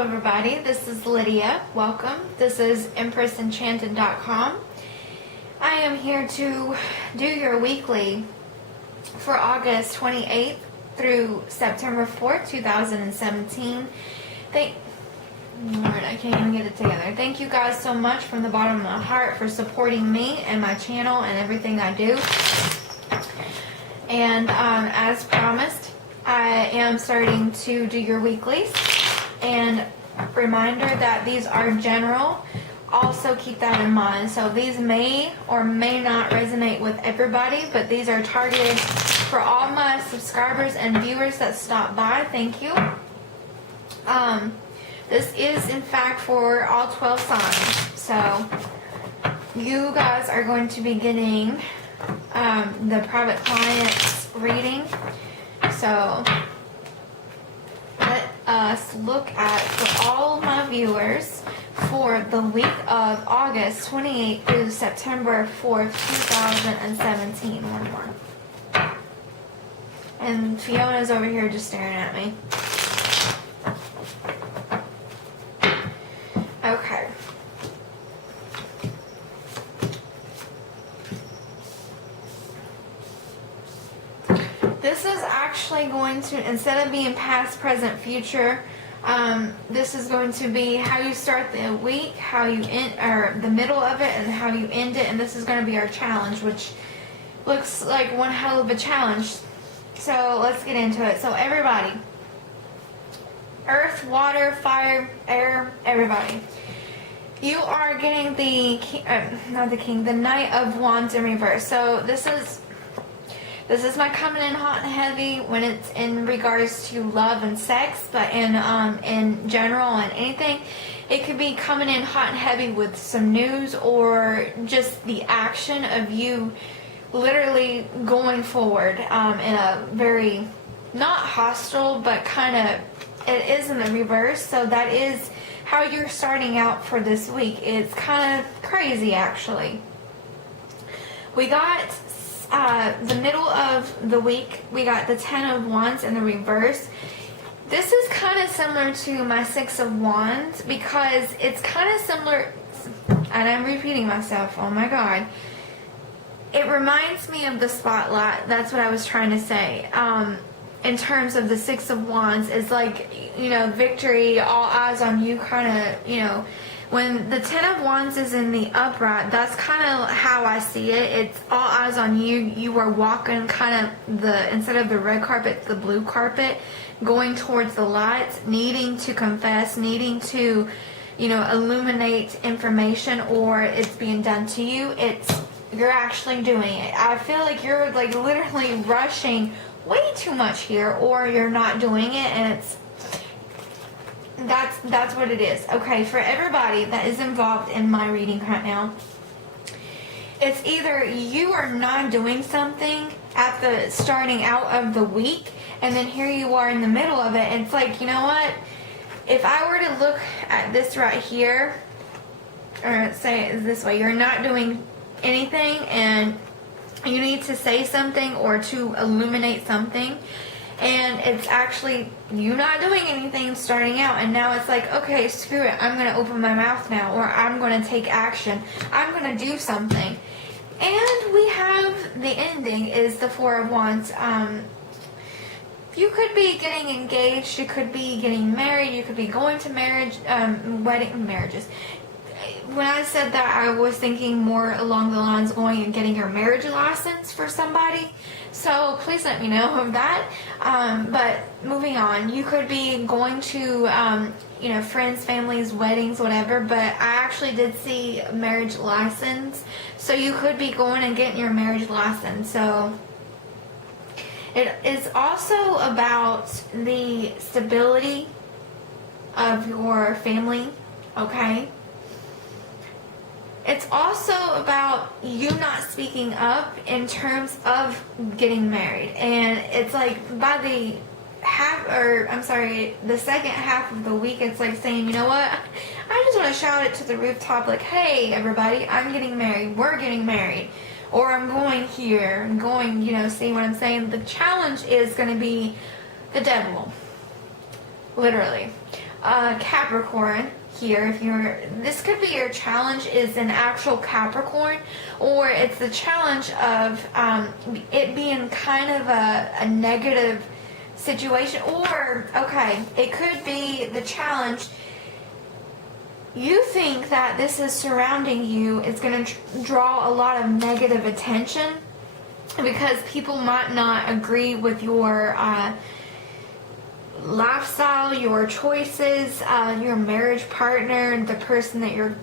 Hello everybody, this is Lydia. Welcome. This is EmpressEnchanted.com. I am here to do your weekly for August 28th through September 4th, 2017. Lord, I can't even get it together. Thank you guys so much from the bottom of my heart for supporting me and my channel and everything I do. And as promised, I am starting to do your weeklies. And reminder that these are general. Also keep that in mind. So these may or may not resonate with everybody, but these are targeted for all my subscribers and viewers that stop by. Thank you. This is in fact for all 12 signs. So you guys are going to be getting the private clients reading. So let us look at for all my viewers for the week of August 28th through September 4th, 2017. One more. And Fiona's over here just staring at me. Okay. This is actually going to, instead of being past, present, future, this is going to be how you start the week, how you end, or the middle of it, and how you end it. And this is going to be our challenge, which looks like one hell of a challenge. So let's get into it. So everybody, earth, water, fire, air, everybody, you are getting the the Knight of Wands in reverse. So this is my coming in hot and heavy when it's in regards to love and sex, but in general and anything, it could be coming in hot and heavy with some news or just the action of you literally going forward in a very not hostile, but kind of it is in the reverse. So that is how you're starting out for this week. It's kind of crazy actually. We got the middle of the week, we got the 10 of Wands in the reverse. This is kind of similar to my 6 of Wands because it's kind of similar, and I'm repeating myself, oh my god. It reminds me of the Spotlight, that's what I was trying to say. In terms of the 6 of Wands, is like, you know, victory, all eyes on you, kind of, you know. When the 10 of Wands is in the upright, that's kind of how I see it. It's all eyes on you. You are walking kind of instead of the red carpet, the blue carpet, going towards the light, needing to confess, needing to, you know, illuminate information, or it's being done to you. You're actually doing it. I feel like you're like literally rushing way too much here, or you're not doing it, and that's what it is. Okay, for everybody that is involved in my reading right now, it's either you are not doing something at the starting out of the week, and then here you are in the middle of it, and it's like, you know what, if I were to look at this right here, or say it this way, you're not doing anything and you need to say something or to illuminate something, and it's actually you not doing anything starting out, and now it's like, okay, screw it, I'm going to open my mouth now, or I'm going to take action, I'm going to do something. And we have the ending is the 4 of Wands. You could be getting engaged, you could be getting married, you could be going to marriages. When I said that, I was thinking more along the lines of going and getting your marriage license for somebody. So please let me know of that. But moving on, you could be going to, you know, friends, families, weddings, whatever. But I actually did see a marriage license. So you could be going and getting your marriage license. So it is also about the stability of your family, okay? It's also about you not speaking up in terms of getting married. And it's like by the second half of the week, it's like saying, you know what, I just want to shout it to the rooftop, like, hey, everybody, I'm getting married, we're getting married. Or I'm going here, I'm going, you know, see what I'm saying? The challenge is going to be the devil. Literally. Capricorn here. If this could be your challenge is an actual Capricorn, or it's the challenge of it being kind of a negative situation, or okay, it could be the challenge. You think that this is surrounding you is going to draw a lot of negative attention because people might not agree with your lifestyle, your choices, your marriage partner, the person that you're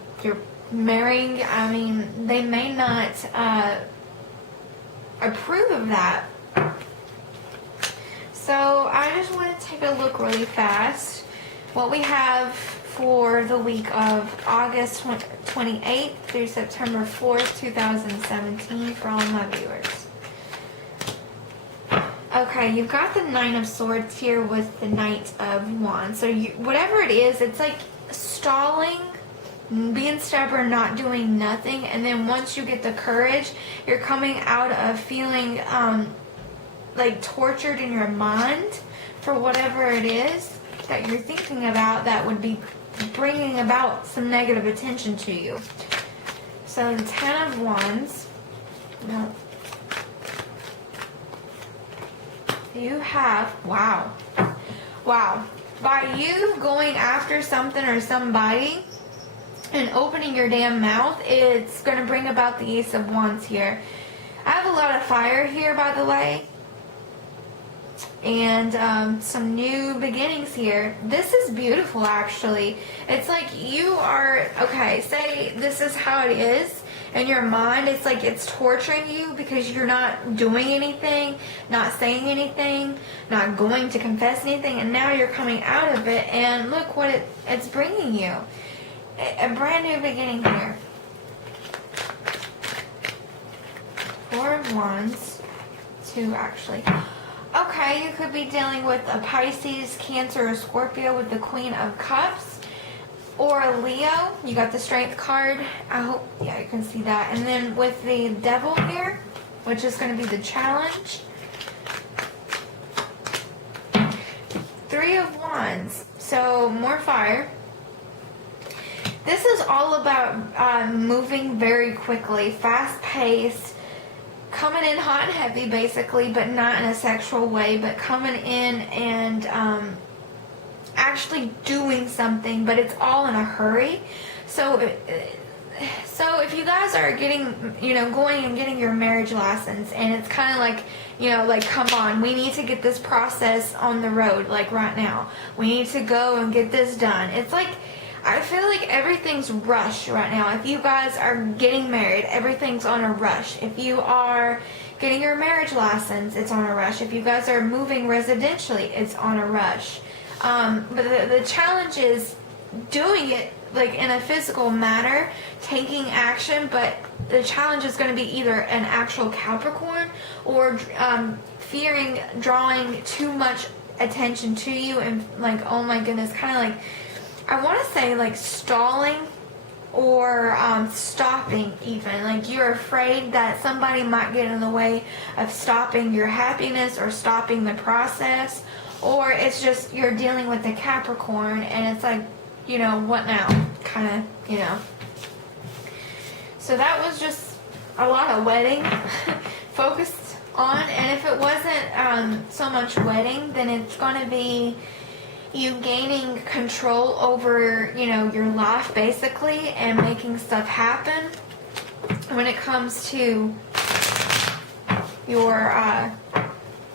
marrying. I mean, they may not approve of that. So I just want to take a look really fast what we have for the week of August 28th through September 4th, 2017 for all my viewers. Okay, you've got the Nine of Swords here with the Knight of Wands. So whatever it is, it's like stalling, being stubborn, not doing nothing. And then once you get the courage, you're coming out of feeling like tortured in your mind for whatever it is that you're thinking about that would be bringing about some negative attention to you. So the Ten of Wands. No. You have, wow. By you going after something or somebody and opening your damn mouth, it's going to bring about the Ace of Wands here. I have a lot of fire here, by the way. And some new beginnings here. This is beautiful, actually. It's like you are, okay, say this is how it is. In your mind, it's like it's torturing you because you're not doing anything, not saying anything, not going to confess anything, and now you're coming out of it, and look what it's bringing you. A brand new beginning here. Four of Wands. Two, actually. Okay, you could be dealing with a Pisces, Cancer, or Scorpio with the Queen of Cups. Or a Leo. You got the Strength card. I hope, yeah, you can see that. And then with the Devil here, which is going to be the challenge. Three of Wands. So, more fire. This is all about moving very quickly, fast-paced, coming in hot and heavy, basically, but not in a sexual way, but coming in and actually doing something, but it's all in a hurry. So if you guys are getting, going and getting your marriage license, and it's kind of like, come on, we need to get this process on the road, like right now. We need to go and get this done. It's like, I feel like everything's rushed right now. If you guys are getting married, everything's on a rush. If you are getting your marriage license, it's on a rush. If you guys are moving residentially, it's on a rush. But the challenge is doing it like in a physical manner, taking action, but the challenge is going to be either an actual Capricorn or fearing drawing too much attention to you and like, oh my goodness, kind of like, I want to say like stalling or stopping even. Like you're afraid that somebody might get in the way of stopping your happiness or stopping the process. Or it's just you're dealing with a Capricorn and it's like, what now? Kind of, So that was just a lot of wedding focused on. And if it wasn't so much wedding, then it's going to be you gaining control over, your life basically and making stuff happen when it comes to your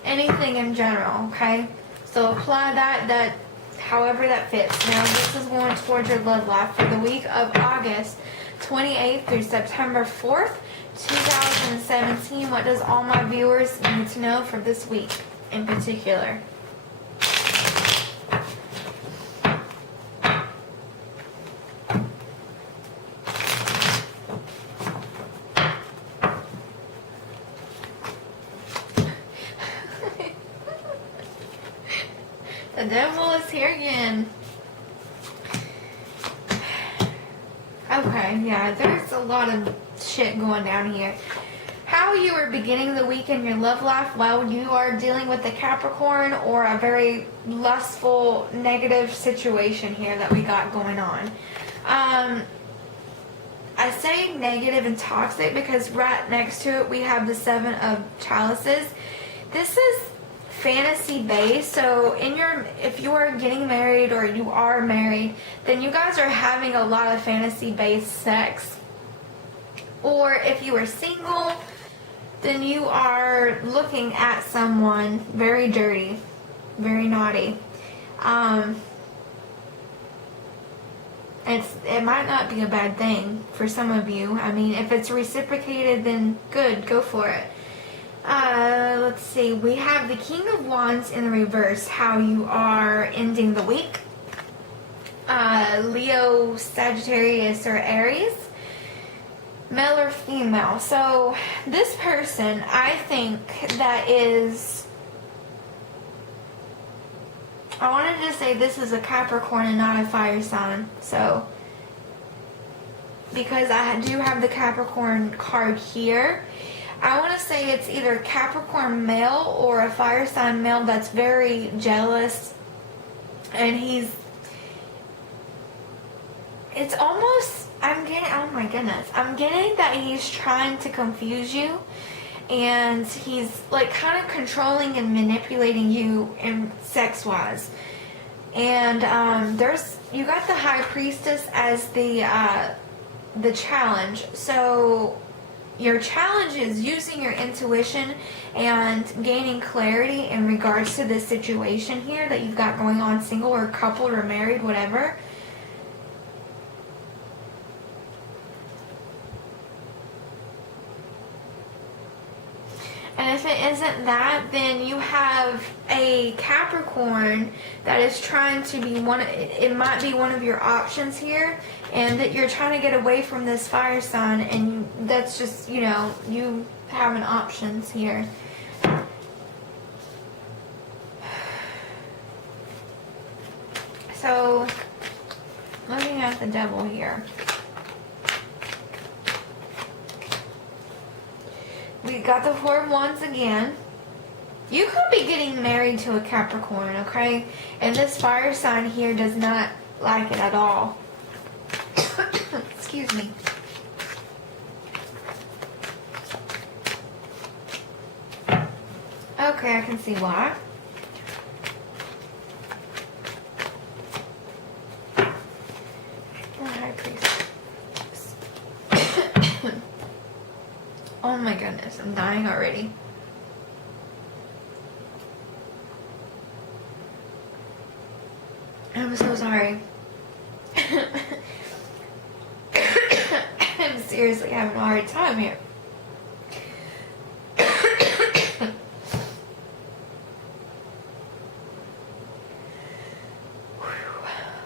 anything in general, okay? So apply that however that fits. Now this is going towards your love life for the week of August 28th through September 4th, 2017. What does all my viewers need to know for this week in particular? The devil is here again. Okay, yeah, there's a lot of shit going down here. how you are beginning the week in your love life while you are dealing with the Capricorn or a very lustful, negative situation here that we got going on. I say negative and toxic because right next to it we have the Seven of Chalices. This is fantasy based, so if you are getting married or you are married, then you guys are having a lot of fantasy based sex. Or if you are single, then you are looking at someone very dirty, very naughty. It might not be a bad thing for some of you. I mean, if it's reciprocated, then good, go for it. Let's see. We have the King of Wands in the reverse, how you are ending the week. Leo, Sagittarius, or Aries. Male or female. So this person, I think that is... I wanted to say this is a Capricorn and not a fire sign. So, because I do have the Capricorn card here, I want to say it's either Capricorn male or a fire sign male that's very jealous. And it's almost, oh my goodness, I'm getting that he's trying to confuse you. And he's like kind of controlling and manipulating you in sex-wise. And you got the High Priestess as the challenge. So your challenge is using your intuition and gaining clarity in regards to this situation here that you've got going on, single or coupled or married, whatever. And if it isn't that, then you have a Capricorn that is trying to be it might be one of your options here, and that you're trying to get away from this fire sign, and that's just, you having options here. So, looking at the Devil here. We got the Four of Wands again. You could be getting married to a Capricorn, okay? And this fire sign here does not like it at all. Excuse me. Okay, I can see why. The High Priest. Oh my goodness, I'm dying already. I'm so sorry. I'm seriously having a hard time here.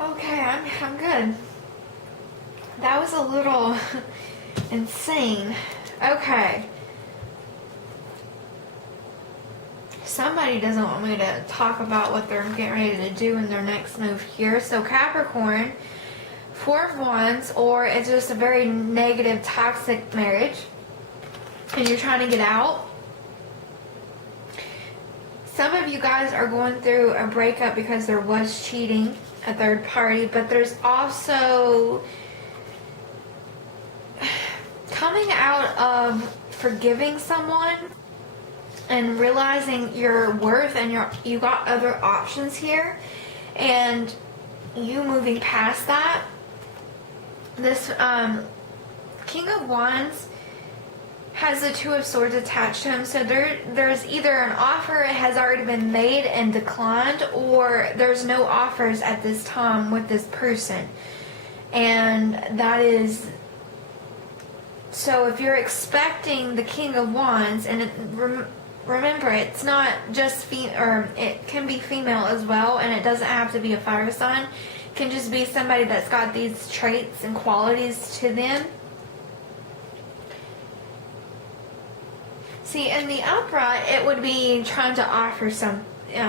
Okay, I'm good. That was a little insane. Okay. Somebody doesn't want me to talk about what they're getting ready to do in their next move here. So Capricorn, Four of Wands, or it's just a very negative, toxic marriage, and you're trying to get out. Some of you guys are going through a breakup because there was cheating, a third party, but there's also coming out of forgiving someone and realizing your worth, and you got other options here, and you moving past that. This King of Wands has the Two of Swords attached to him, so there's either an offer has already been made and declined, or there's no offers at this time with this person. And that is, so if you're expecting the King of Wands, and remember, it's not just it can be female as well, and it doesn't have to be a fire sign. It can just be somebody that's got these traits and qualities to them. See, in the upright, it would be trying to offer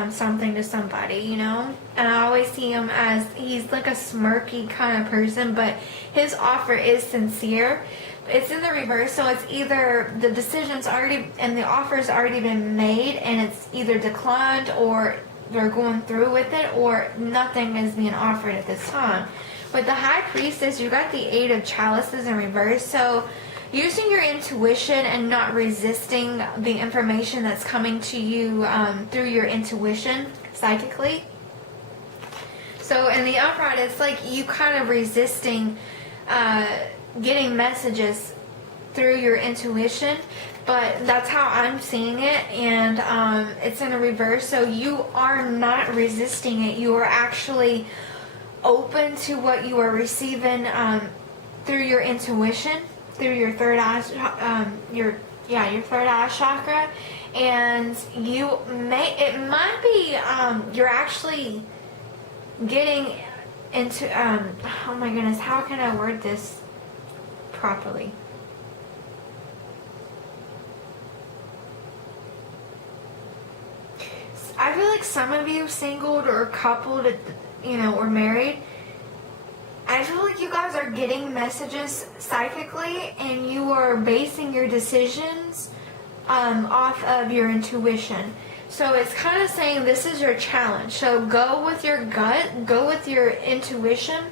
something to somebody, you know. And I always see him as he's like a smirky kind of person, but his offer is sincere. It's in the reverse, so it's either the decision's already and the offer's already been made, and it's either declined or they're going through with it, or nothing is being offered at this time. With the High Priestess, you got the Eight of Chalices in reverse, so using your intuition and not resisting the information that's coming to you through your intuition psychically. So in the upright, it's like you kind of resisting getting messages through your intuition, but that's how I'm seeing it, and it's in a reverse, so you are not resisting it. You are actually open to what you are receiving through your intuition, through your third eye, your third eye chakra, and it might be you're actually getting into oh my goodness, how can I word this properly? I feel like some of you singled or coupled, or married, I feel like you guys are getting messages psychically, and you are basing your decisions off of your intuition. So it's kind of saying this is your challenge. So go with your gut, go with your intuition,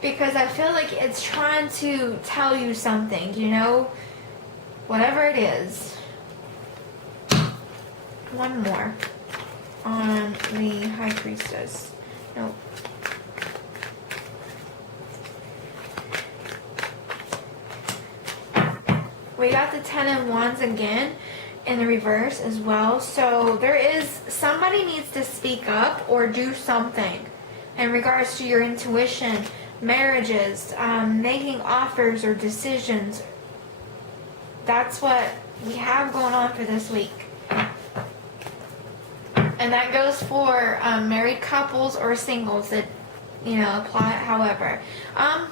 because I feel like it's trying to tell you something, whatever it is. One more on the High Priestess. Nope. We got the Ten of Wands again in the reverse as well. So there is, somebody needs to speak up or do something in regards to your intuition, marriages, making offers or decisions. That's what we have going on for this week. And that goes for married couples or singles that, apply it however. I'm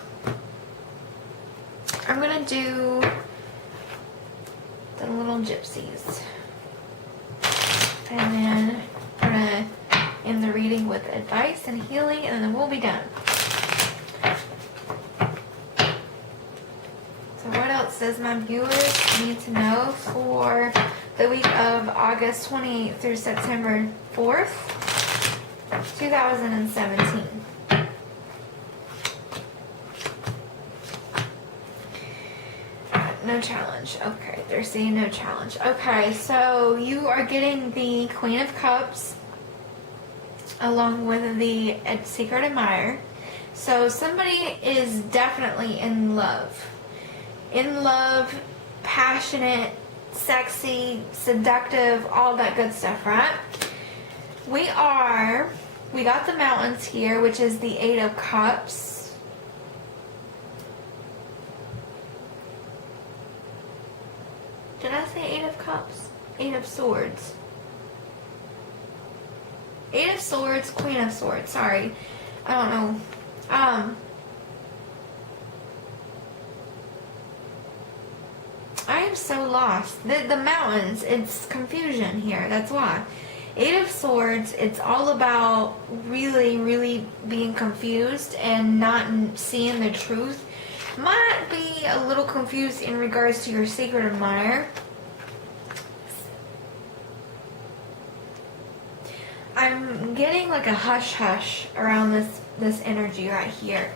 going to do the little gypsies. And then I'm going to end the reading with advice and healing, and then we'll be done. So what else does my viewers need to know for the week of August 28th through September 4th, 2017? No challenge. Okay, they're saying no challenge. Okay, so you are getting the Queen of Cups along with the Secret Admirer. So somebody is definitely in love. In love, passionate, sexy, seductive, all that good stuff, right? We got the Mountains here, which is the Eight of Cups. Did I say Eight of Cups? Eight of Swords. Eight of Swords, Queen of Swords, sorry. I don't know. I am so lost. The Mountains, it's confusion here, that's why. Eight of Swords, it's all about really, really being confused and not seeing the truth. Might be a little confused in regards to your Secret Admirer. I'm getting like a hush-hush around this energy right here.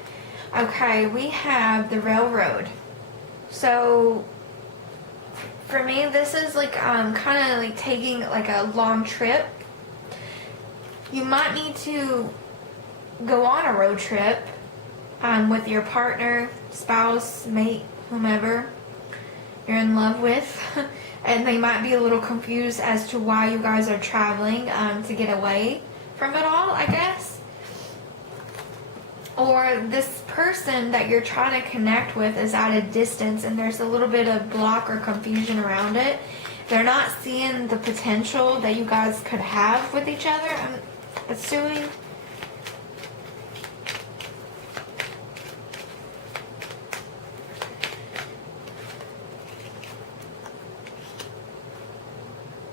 Okay, we have the Railroad. So for me, this is like kind of like taking like a long trip. You might need to go on a road trip with your partner, spouse, mate, whomever you're in love with. And they might be a little confused as to why you guys are traveling to get away from it all, I guess. Or this person that you're trying to connect with is at a distance and there's a little bit of block or confusion around it. They're not seeing the potential that you guys could have with each other, I'm assuming.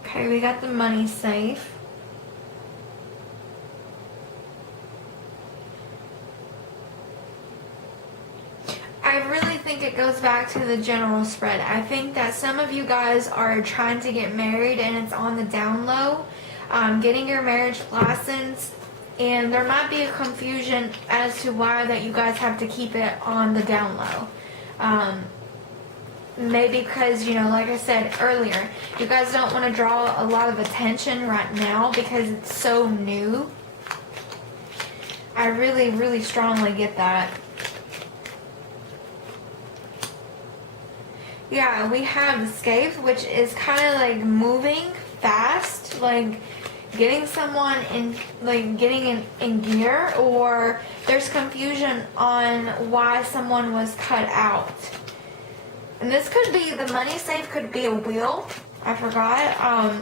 Okay, we got the money safe. think it goes back to the general spread. I think that some of you guys are trying to get married and it's on the down low, getting your marriage license, and there might be a confusion as to why that you guys have to keep it on the down low. Maybe because, you know, like I said earlier, you guys don't want to draw a lot of attention right now because it's so new. I really, really strongly get that. Yeah, we have the Sept, which is kind of like moving fast, like getting someone in, like getting in gear, or there's confusion on why someone was cut out. And this could be, the money safe could be a wheel. I forgot.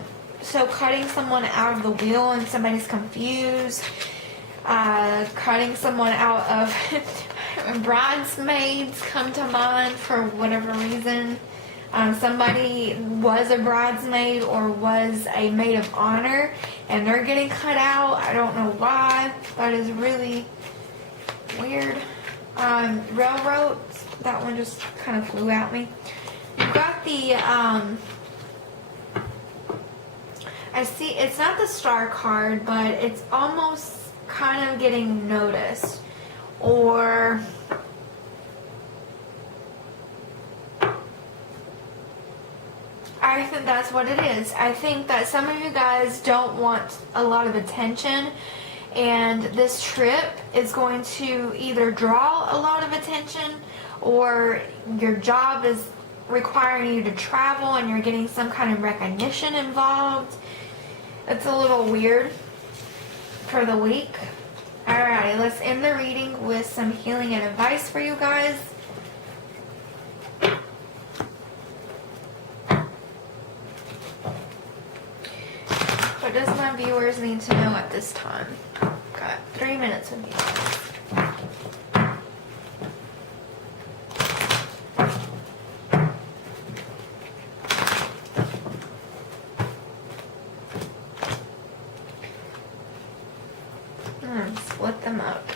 So cutting someone out of the wheel and somebody's confused. Cutting someone out of bridesmaids come to mind for whatever reason. Somebody was a bridesmaid or was a maid of honor and they're getting cut out. I don't know why. That is really weird. Railroads, that one just kind of flew at me. You've got the, I see, it's not the star card, but it's almost kind of getting noticed, or I think that's what it is. I think that some of you guys don't want a lot of attention, and this trip is going to either draw a lot of attention, or your job is requiring you to travel and you're getting some kind of recognition involved. It's a little weird for the week. Alrighty, let's end the reading with some healing and advice for you guys. What does my viewers need to know at this time? Got 3 minutes with you. Split them up.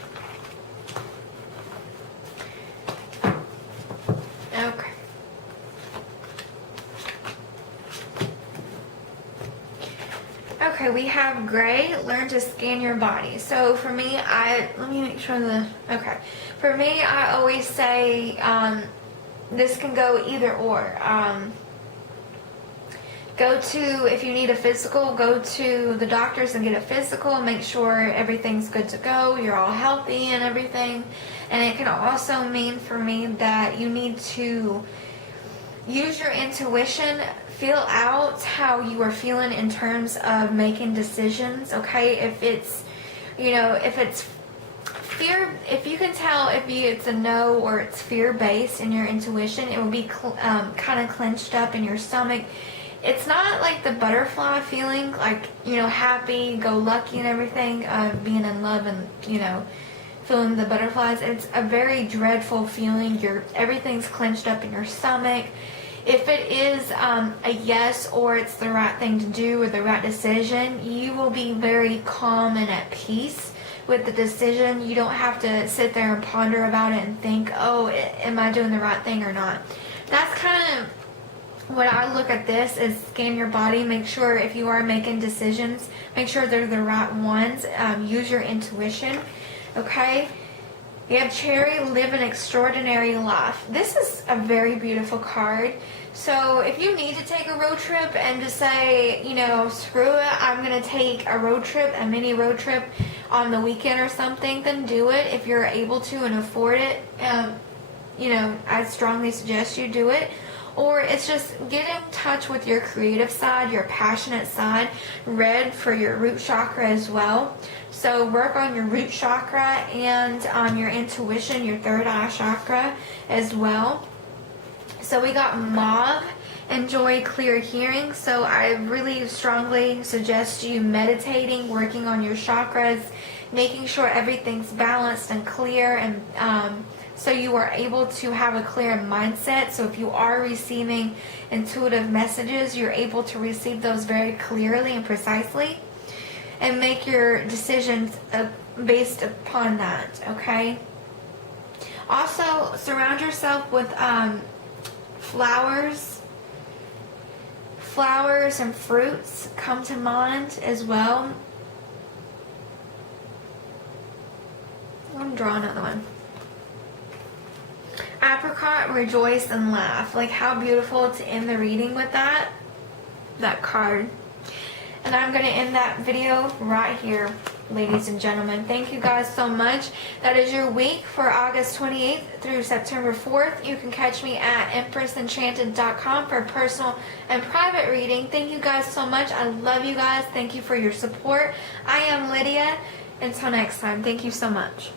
Okay. Okay, we have gray, learn to scan your body. So for me, let me make sure okay. For me, I always say, this can go either or. Go to, if you need a physical, go to the doctors and get a physical and make sure everything's good to go, you're all healthy and everything. And it can also mean for me that you need to use your intuition, feel out how you are feeling in terms of making decisions, okay? If it's, you know, if it's fear, if you can tell if it's a no or it's fear-based in your intuition, it will be kind of clenched up in your stomach. It's not like the butterfly feeling, like, you know, happy, go lucky and everything, being in love and, you know, feeling the butterflies. It's a very dreadful feeling. Everything's clenched up in your stomach. If it is a yes, or it's the right thing to do or the right decision, you will be very calm and at peace with the decision. You don't have to sit there and ponder about it and think, oh, am I doing the right thing or not? That's kind of what I look at this is scan your body, make sure if you are making decisions, make sure they're the right ones. Use your intuition, okay? You have cherry, live an extraordinary life. This is a very beautiful card. So if you need to take a road trip and just say, you know, screw it, I'm going to take a road trip, a mini road trip on the weekend or something, then do it if you're able to and afford it. You know, I strongly suggest you do it. Or it's just get in touch with your creative side, your passionate side. Red for your root chakra as well. So work on your root chakra and on your intuition, your third eye chakra as well. So we got mauve, enjoy clear hearing. So I really strongly suggest you meditating, working on your chakras, making sure everything's balanced and clear, and so you are able to have a clear mindset. So if you are receiving intuitive messages, you're able to receive those very clearly and precisely and make your decisions based upon that, okay? Also, surround yourself with flowers. Flowers and fruits come to mind as well. I'm drawing another one. Apricot, rejoice and laugh. Like, how beautiful to end the reading with that card. And I'm going to end that video right here, ladies and gentlemen. Thank you guys so much. That is your week for August 28th through September 4th. You can catch me at EmpressEnchanted.com for personal and private reading. Thank you guys so much. I love you guys. Thank you for your support. I am Lydia. Until next time, thank you so much.